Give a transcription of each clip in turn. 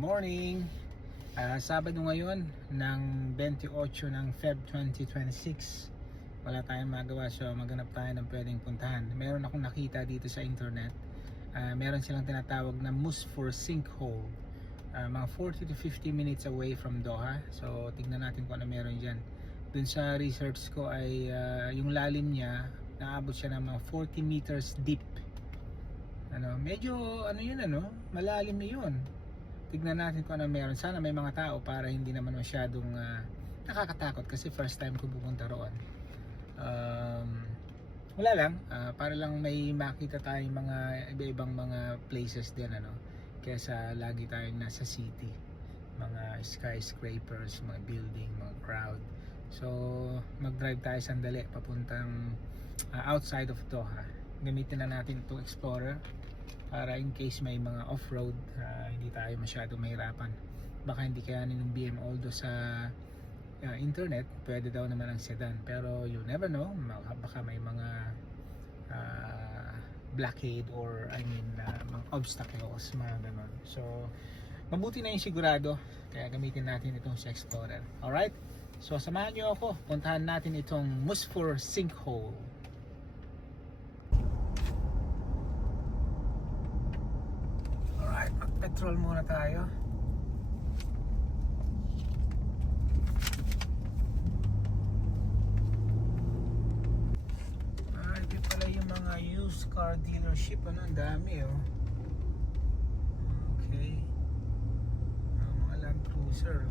Morning! Sabado ngayon ng 28 ng Feb 2026. Wala tayong magawa, so maghanap tayo ng pwedeng puntahan. Meron akong nakita dito sa internet. Meron silang tinatawag na Musfor Sinkhole. Mga 40 to 50 minutes away from Doha. So tignan natin kung ano meron dyan. Dun sa research ko ay yung lalim niya, naabot siya ng mga 40 meters deep. Medyo malalim na yun. Tignan natin kung ano meron. Sana may mga tao para hindi naman masyadong nakakatakot kasi first time ko pupunta roon. Wala lang, para lang may makita tayong mga iba-ibang mga places din, kaysa lagi tayong nasa city, mga skyscrapers, mga building, mga crowd. So mag-drive tayo sandali papuntang outside of Doha. Gamitin na natin itong Explorer para in case may mga off-road, hindi tayo masyado mahirapan. Baka hindi kayanin ng BM, although sa internet pwede daw naman ang sedan, pero you never know, baka may mga blockade or mga obstacles, mga ganon. So mabuti na yung sigurado, kaya gamitin natin itong si Explorer. Alright, so samahan nyo ako, puntahan natin itong Musfor Sinkhole. Alright, mag-petrol muna tayo. Ito pala yung mga used car dealership. Ang dami Okay. Mga Land Cruiser.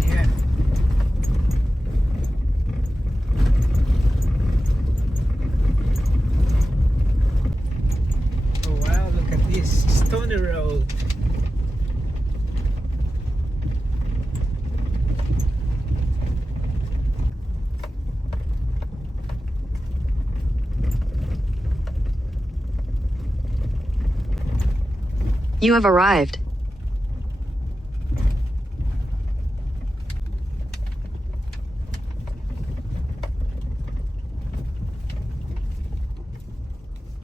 Ayan. Oh wow, look at this Stony Road. You have arrived.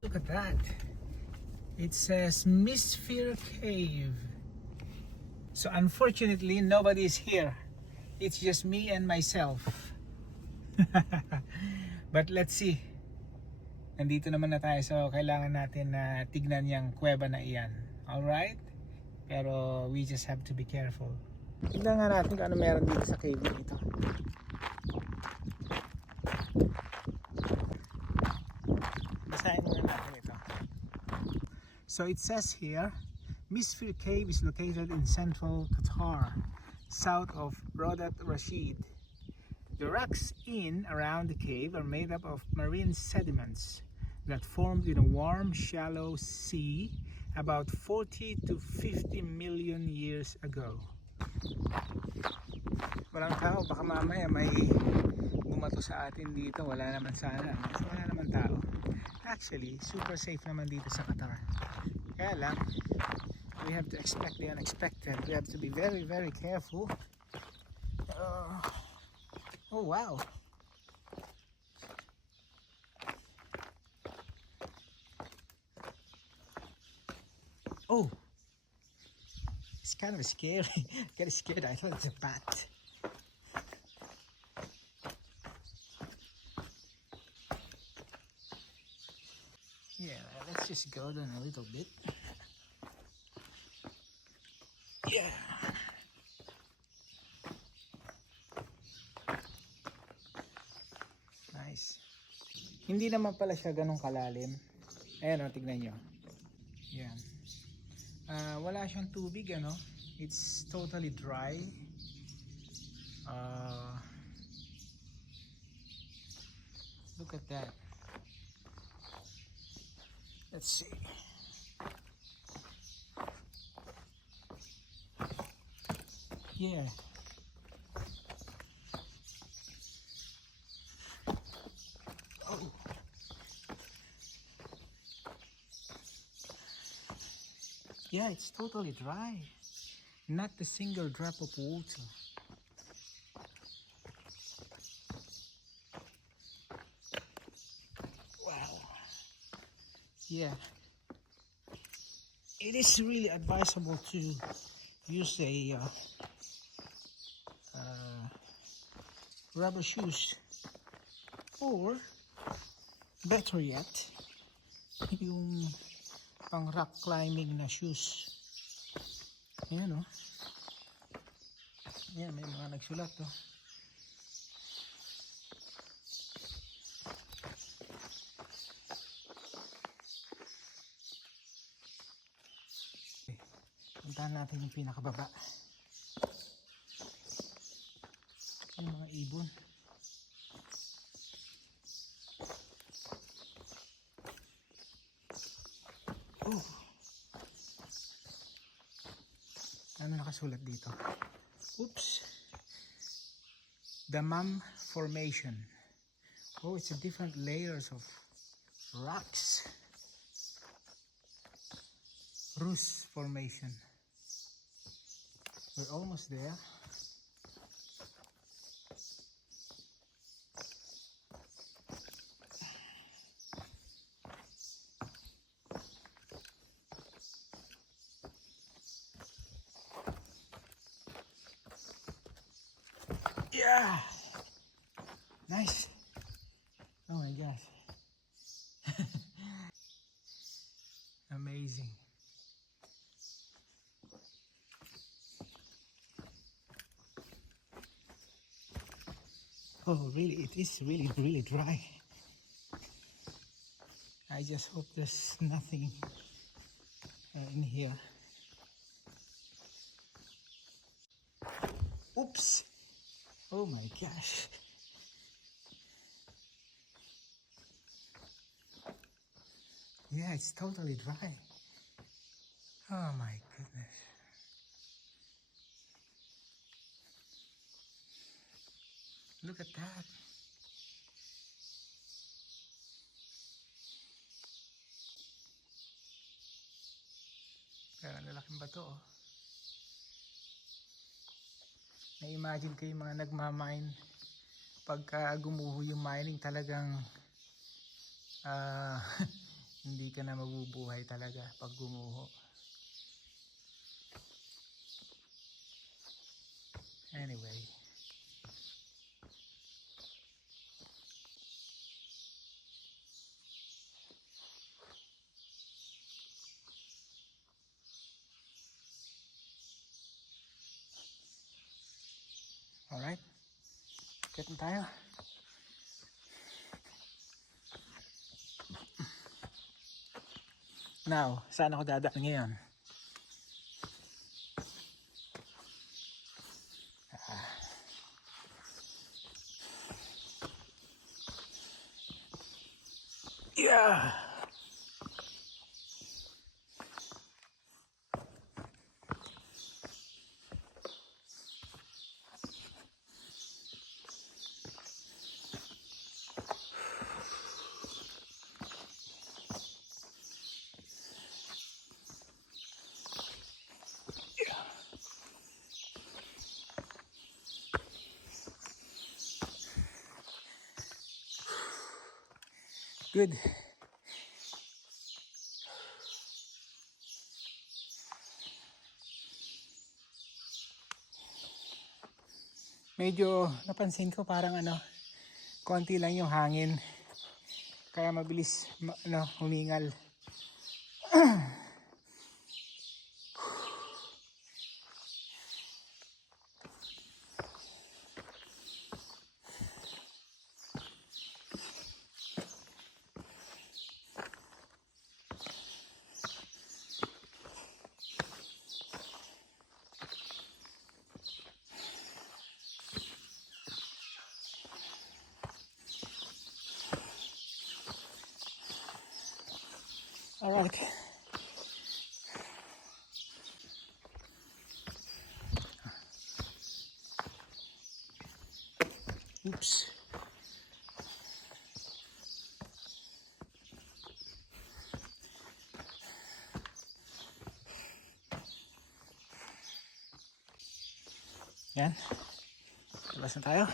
Look at that. It says Misfir Cave. So unfortunately, nobody is here. It's just me and myself. But let's see. Nandito naman na tayo, so kailangan natin na tignan yung kuweba na iyan. Alright? Pero we just have to be careful. Tignan nga natin kung ano meron dito sa cave dito. Basahin muna natin ito. So it says here, Misfir Cave is located in central Qatar, south of Rodat Rashid. The rocks in around the cave are made up of marine sediments that formed in a warm, shallow sea about 40 to 50 million years ago. Walang tao, baka mamaya may bumato sa atin dito. Wala naman sana, wala naman tao. Actually, super safe naman dito sa Qatar. Kaya lang, we have to expect the unexpected. We have to be very, very careful. Oh wow. Oh, it's kind of scary. I got scared. I thought it's a bat. Yeah, let's just go down a little bit. Yeah. Nice. Hindi naman pala siya ganun kalalim. Ayan tignan nyo. Yan. Wala siyang tubig, It's totally dry. Look at that. Let's see. Yeah. Oh. Yeah, it's totally dry. Not a single drop of water. Wow. Yeah, it is really advisable to use a rubber shoes, or better yet, yung pang rock climbing na shoes. Ayan o. Ayan, may mga nagsulat o. Puntahan natin yung pinakababa. Yung mga ibon. Oh. Ano nakasulat dito? Oops. Damam Formation. Oh, it's a different layers of rocks. Rus Formation. We're almost there. Yeah, nice. Oh my gosh. Amazing. Oh really, it is really dry. I just hope there's nothing in here. Oops. Oh my gosh. Yeah, it's totally dry. Oh my goodness. Look at that. Pero lalaking bato oh. Na-imagine ko yung mga nagmamine. Pagka gumuho yung mining talagang hindi ka na mabubuhay talaga pag gumuho. Anyway. Alright. Get na tayo. Now, saan ako dadaan ngayon? Yeah. Good. Medyo napansin ko parang konti lang yung hangin. Kaya mabilis humingal. Alright. Oops. Yan. Labas na tayo.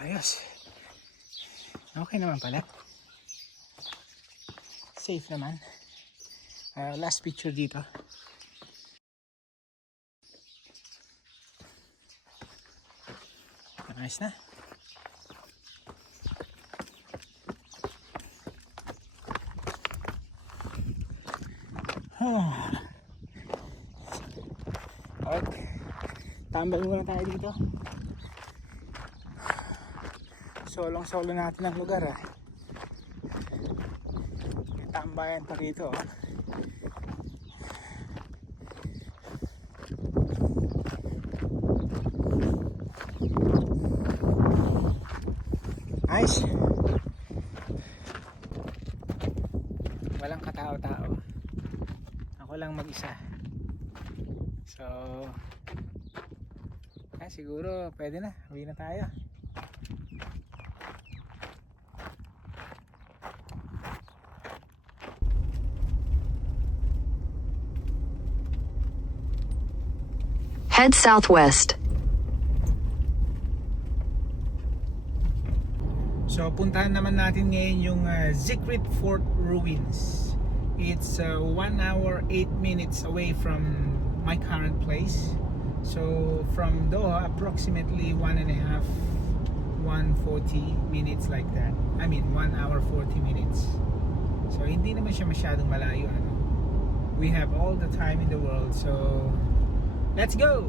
Ayos. Okay naman pala. Safe naman. Last picture dito. Nice na. Okay. Tambay muna tayo dito. Solong-solo natin ang lugar ah. May tambayan pa rito oh. Nice. Walang katao-tao. Ako lang mag-isa. So siguro pwede na. Uwi na tayo. Head southwest. So puntahan naman natin ngayon yung Zikrit Fort Ruins. It's 1 hour 8 minutes away from my current place. So from Doha approximately 1.5 140 minutes like that. I mean 1 hour 40 minutes. So hindi naman siya masyadong malayo ano. We have all the time in the world. So let's go.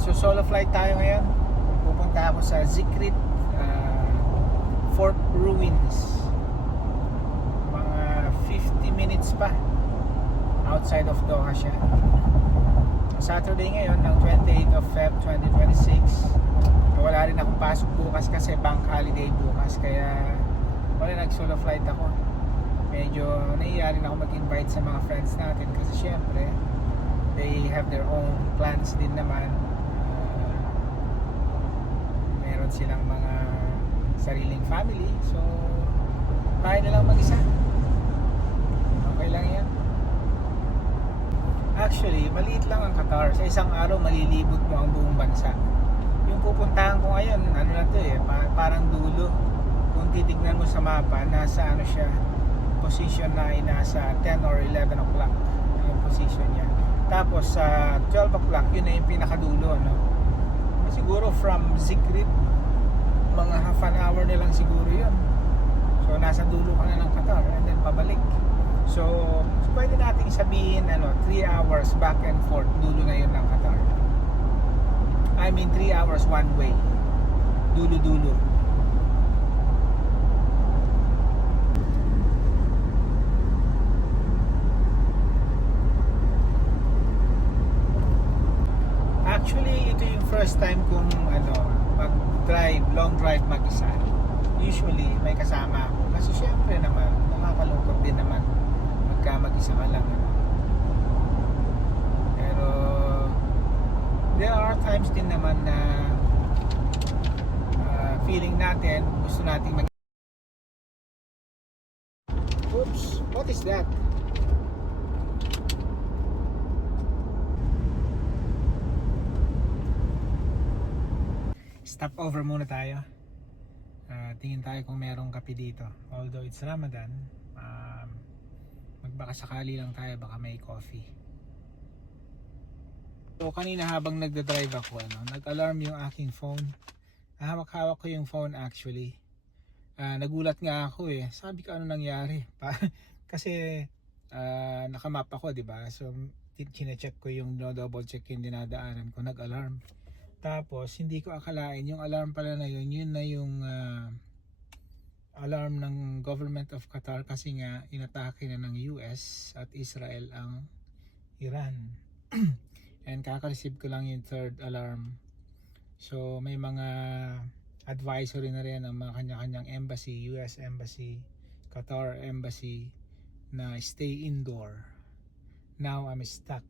So solo flight tayo ngayon. Pupunta ako sa Zikrit Fort Ruins. Mga 50 minutes pa outside of Doha siya. Saturday ngayon ng 28th of Feb 2026. Wala rin akong pasok bukas kasi bank holiday bukas, kaya wala, nag solo flight ako. Medyo nahiya rin ako mag-invite sa mga friends natin kasi syempre they have their own plans din naman. Meron silang mga sariling family, so tayo na lang mag-isa. Okay lang yan. Actually, maliit lang ang Qatar. Sa isang araw malilibot mo ang buong bansa. Yung pupuntahan ko ngayon, ano na to parang dulo. Kung titignan mo sa mapa, nasa ano siya, position na ay nasa 10 or 11 o'clock yung position niya. Tapos sa 12 o'clock, yun na yung pinakadulo, no? Siguro from Zikrit, mga half an hour na lang siguro yun. So nasa dulo ka na ng Qatar and then pabalik. So pwede natin sabihin 3 hours back and forth, dulo na yun ng Qatar. I mean 3 hours one way, dulo-dulo. Actually ito yung first time kong mag-drive, long drive mag-isa. Usually may kasama ako kasi syempre naman nakakalungkot din naman pagka mag-isa ka lang. Pero there are times din naman na feeling natin gusto nating oops, what is that? Stop over muna tayo. Tingin tayo kung merong kape dito. Although it's Ramadan, magbaka sakali lang tayo, baka may coffee. So kanina habang nagda-drive ako, nag-alarm yung aking phone. Hawak-hawak ko yung phone actually. Nagulat nga ako Sabi ko ano nangyari? Kasi nakamap ako, 'di ba? So chine-check ko yung double check yung dinadaanan ko, nag-alarm. Tapos hindi ko akalain yung alarm pala na yun na yung alarm ng government of Qatar kasi nga inatake na ng US at Israel ang Iran. And kaka-receive ko lang yung third alarm. So may mga advisory na rin ang mga kanya-kanyang embassy, US embassy, Qatar embassy, na stay indoor. Now I'm stuck.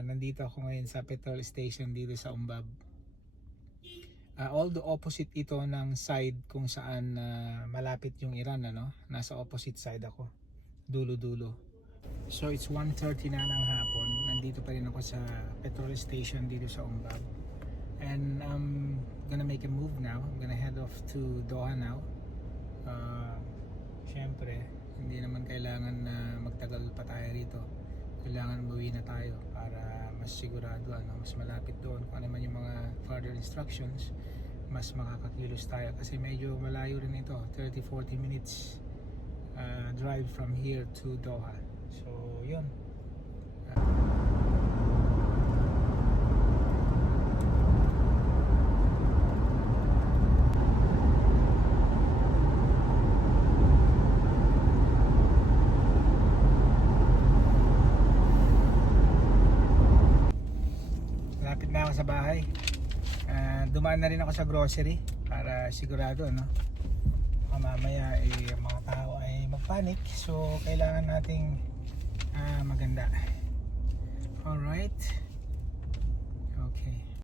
Nandito ako ngayon sa petrol station dito sa Umbab. although opposite ito ng side kung saan malapit yung Iran, ano? Nasa opposite side ako, dulo-dulo. So it's 1:30 na ng hapon. Nandito pa rin ako sa petrol station dito sa Umbab. And I'm gonna make a move now. I'm gonna head off to Doha now. Syempre, hindi naman kailangan na magtagal pa tayo rito. Kailangan umuwi na tayo para mas sigurado, ano, mas malapit doon. Kung ano man yung mga further instructions, mas makakakilos tayo. Kasi medyo malayo rin ito, 30-40 minutes drive from here to Doha. So, yun. Lapit na ako sa bahay. Dumaan na rin ako sa grocery para sigurado, no? Baka mamaya mga tao ay magpanic, so kailangan nating maganda. Alright, okay.